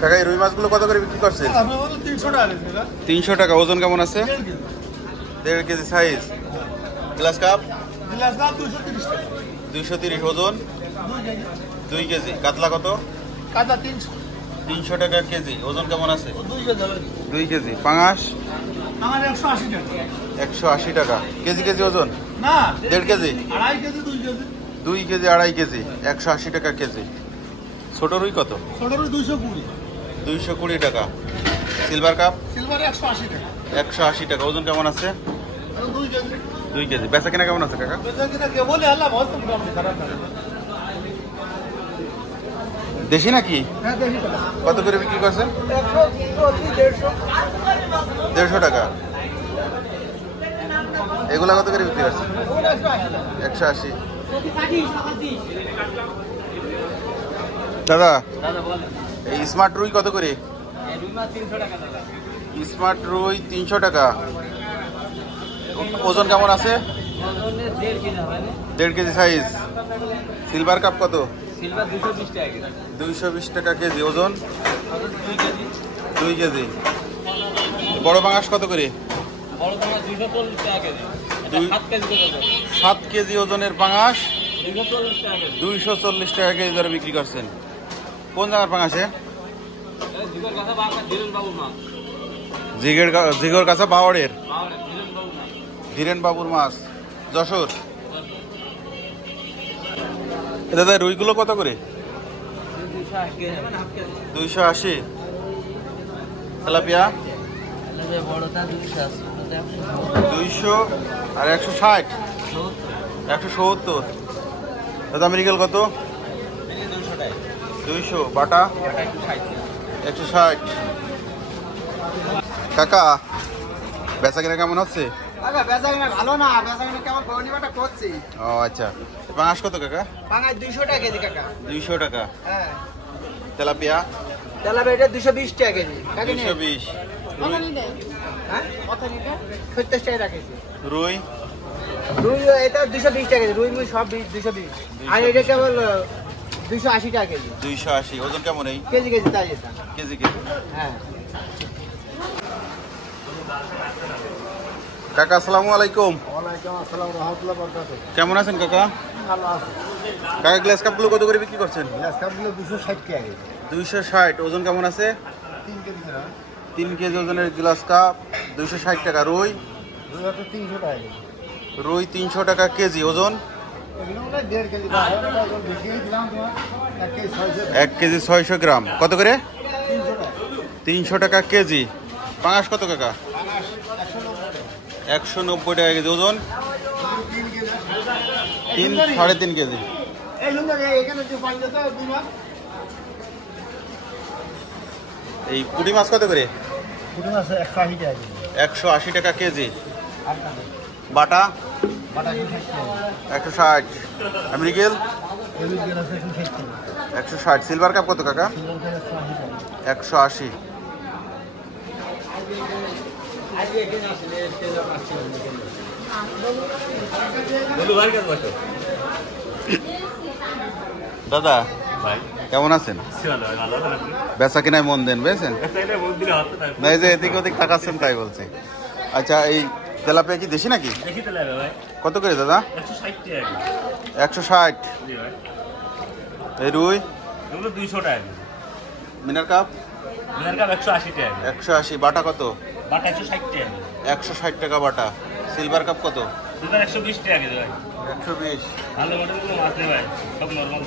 কাকা এই রুই মাছগুলো কত করে বিক্রি করছেন? 300 টাকা। ওজন কেমন আছে? 1.5 কেজি সাইজ। Glass cup 230। ওজন 2 কেজি। কাতলা কত? 300 টাকা কেজি। ওজন কেমন আছে? 2 কেজি। পাঙাশ 180 টাকা কেজি। কেজি ওজন 1.5 কেজি। 2 কেজি 2.5 কেজি 180 টাকা কেজি। ছোট রুই কত? 220 টাকা। সিলভার কাপ 180 টাকা। ওজন কেমন আছে? 2 কেজি। বেচা কিনা কেমন আছে কাকা? দেশি নাকি? কত করে বিক্রি করছেন? 150 টাকা। এগুলা কত করে বিক্রি করছেন? 180। দাদা এই স্মার্ট রুই কত করে? স্মার্ট রুই 300 টাকা। ওজন কেমন আছে? 1.5 কেজি সাইজ। সিলভার কাপ কত? 220 টাকা কেজি। ওজন 2 কেজি। বড় পাঙাশ কত করে? 7 কেজি ওজনের পাঙাশ 240 টাকা কেজি ধরে বিক্রি করছেন। কোন জায়গার পাঙাশে? জিগর কাছা বাওয়ারের ধীরেন বাবুর মাছ, যশোর। দাদা রুইগুলো কত করে? 280। তেলাপিয়া 200 আর 160 170। দাদা আমেরিকাল কত? 200। বাটা 160। কাকা বেচা কিনা কেমন হচ্ছে? ভালো না, কেমন করছি। ও আচ্ছা। পাঙাশ কত কাকা? 200 টাকা কেজি কাকা। 200 টাকা। হ্যাঁ। তেলাপিয়া? তেলাপিয়া এটা 220 টাকা কেজি। 220। হ্যাঁ 70 টাকা রাখেছি। রুই? রুই এটা 220 টাকা কেজি। রুই সব 220। আর এটা কেবল 280 টাকা কেজি। 280। ওজন কেমন? এই কেজি কেজি তাই এটা। KG KG. হ্যাঁ। কাকা আসসালামু আলাইকুম। ওয়ালাইকুম আসসালাম রাহমাতুল্লাহ বারাকাতুহু। কেমন আছেন কাকা? ভালো আছি। কাকা গ্লাস কাপগুলো কত করে বিক্রি করছেন? গ্লাস কাপগুলো 260 টাকা কেজি। 260। ওজন কেমন আছে? 3 কেজি না। 3 কেজি ওজনের গ্লাস কাপ 260 টাকা। রুই? রুই 300 টাকা কেজি। রুই 300 টাকা কেজি। ওজন এগুলো মনে হয় 1.5 কেজি। ওজন বেশি দিলাম তোমার 1 কেজি 600। 1 কেজি 600 গ্রাম। কত করে? 300 টাকা। 300 টাকা কেজি। পাঙাশ কত কাকা? 190 টাকা কেজি। ওজন 3.5 কেজি। এই পুঁটি মাছ কত করে? পুঁটি মাছ 180 টাকা কেজি। 180 টাকা কেজি। বাটা 160। আমেরিকাল 160। সিলভার কাপ কত কাকা? 180। দাদা কেমন আছেন? বেচা কিনায় মন দেন বুঝেছেন না? এই যে এদিকে ওদিক তাকাচ্ছেন তাই বলছি। আচ্ছা এই তেলাপিয়া কি দেশি নাকি? কত করে দাদা? 160। এই রুই 200 টাকা। মিনার কাপ 180 টাকা। 180। বাটা কত? বাটা 160 টাকা। 160 টাকা বাটা। সিলভার কাপ কত? 120 টাকা কেজি ভাই। 120। ভালো মডেল মাছ নেই ভাই, সব নরমাল।